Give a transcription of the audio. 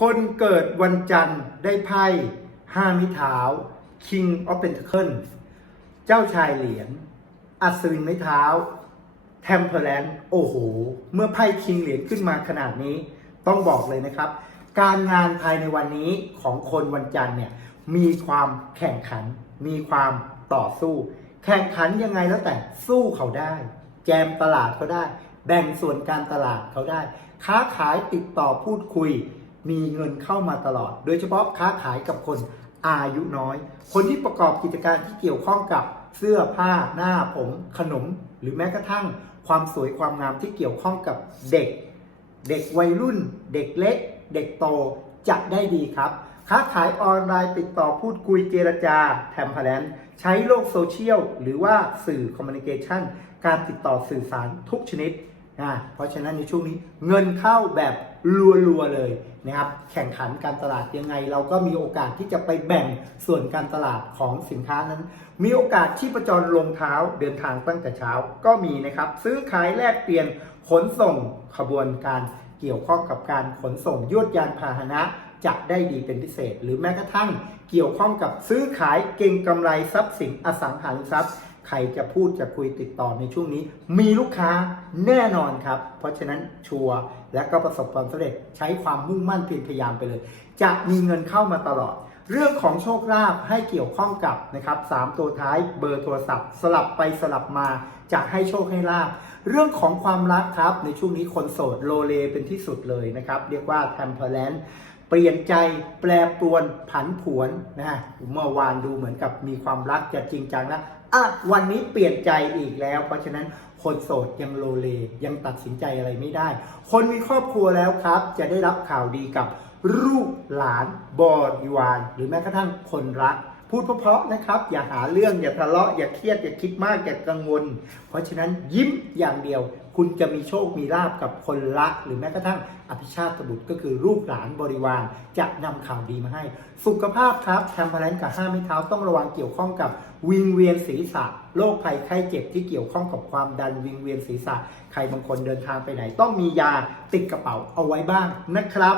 คนเกิดวันจันทร์ได้ไพ่ห้ามิเท้า King of Pentacles เจ้าชายเหรียญอัศวินไม้เท้า Temperance โอ้โห เมื่อไพ่คิงเหรียญขึ้นมาขนาดนี้ ต้องบอกเลยนะครับ การงานภายในวันนี้ของคนวันจันทร์เนี่ยมีความแข่งขัน มีความต่อสู้ แข่งขันยังไงแล้วแต่สู้เขาได้ แจมตลาดเขาได้ แบ่งส่วนการตลาดเขาได้ ค้าขายติดต่อพูดคุย มีเงินเข้ามาตลอด โดยเฉพาะค้าขายกับคนอายุน้อย คนที่ประกอบกิจการที่เกี่ยวข้องกับเสื้อผ้าหน้าผมขนม หรือแม้กระทั่งความสวยความงามที่เกี่ยวข้องกับเด็ก เด็กวัยรุ่น เด็กเล็ก เด็กโตจะได้ดีครับ ค้าขายออนไลน์ติดต่อพูดคุยเจรจาแทมเพลนใช้โลกโซเชียลหรือว่าสื่อคอมมิวนิเคชันการติดต่อสื่อสารทุกชนิด นะเพราะฉะนั้นในช่วงนี้เงินเข้าแบบรัวๆเลยนะครับ แข่งขันการตลาดยังไง เราก็มีโอกาสที่จะไปแบ่งส่วนการตลาดของสินค้านั้น มีโอกาสที่ประจรลงเท้าเดินทางตั้งแต่เช้าก็มีนะครับ ซื้อขายแลกเปลี่ยนขนส่งขบวนการเกี่ยวข้องกับการขนส่งยวดยานพาหนะจะได้ดีเป็นพิเศษ หรือแม้กระทั่งเกี่ยวข้องกับซื้อขายเก่งกำไรทรัพย์สินอสังหาริมทรัพย์ ใครจะพูดจะคุยติดต่อในช่วงนี้ มีลูกค้าแน่นอนครับ เพราะฉะนั้นชัวร์และก็ประสบความสำเร็จใช้ความมุ่งมั่นเพียรพยายามไปเลย จะมีเงินเข้ามาตลอด เรื่องของโชคลาภให้เกี่ยวข้องกับนะครับสามตัวท้ายเบอร์โทรศัพท์ สลับไปสลับมาจะให้โชคให้ลาภเรื่องของความรักครับในช่วงนี้คนโสดโลเลเป็นที่สุดเลยนะครับ เรียกว่า t เปลี่ยนใจแปรปรวนผันผวนนะฮะเมื่อวานดูเหมือนกับมีความรักจะจริงจังนะอะวันนี้เปลี่ยนใจอีกแล้ว เพราะฉะนั้นคนโสดยังโลเลยังตัดสินใจอะไรไม่ได้ คนมีครอบครัวแล้วครับ จะได้รับข่าวดีกับลูกหลานบริวารหรือแม้กระทั่งคนรัก พูดเพราะๆนะครับ อย่าหาเรื่องอย่าทะเลาะอย่าเครียดอย่าคิดมากอย่ากังวล เพราะฉะนั้นยิ้มอย่างเดียว คุณจะมีโชคมีลาบกับคนรักหรือแม้กระทั่งอภิชาติบุตรก็คือลูกหลานบริวารจะนำข่าวดีมาให้ สุขภาพครับแทมเพลนกับห้าไม้เท้าต้องระวังเกี่ยวข้องกับวิงเวียนศีรษะโรคภัยไข้เจ็บที่เกี่ยวข้องกับความดันวิงเวียนศีรษะ ใครบางคนเดินทางไปไหน ต้องมียาติดกระเป๋าเอาไว้บ้างนะครับ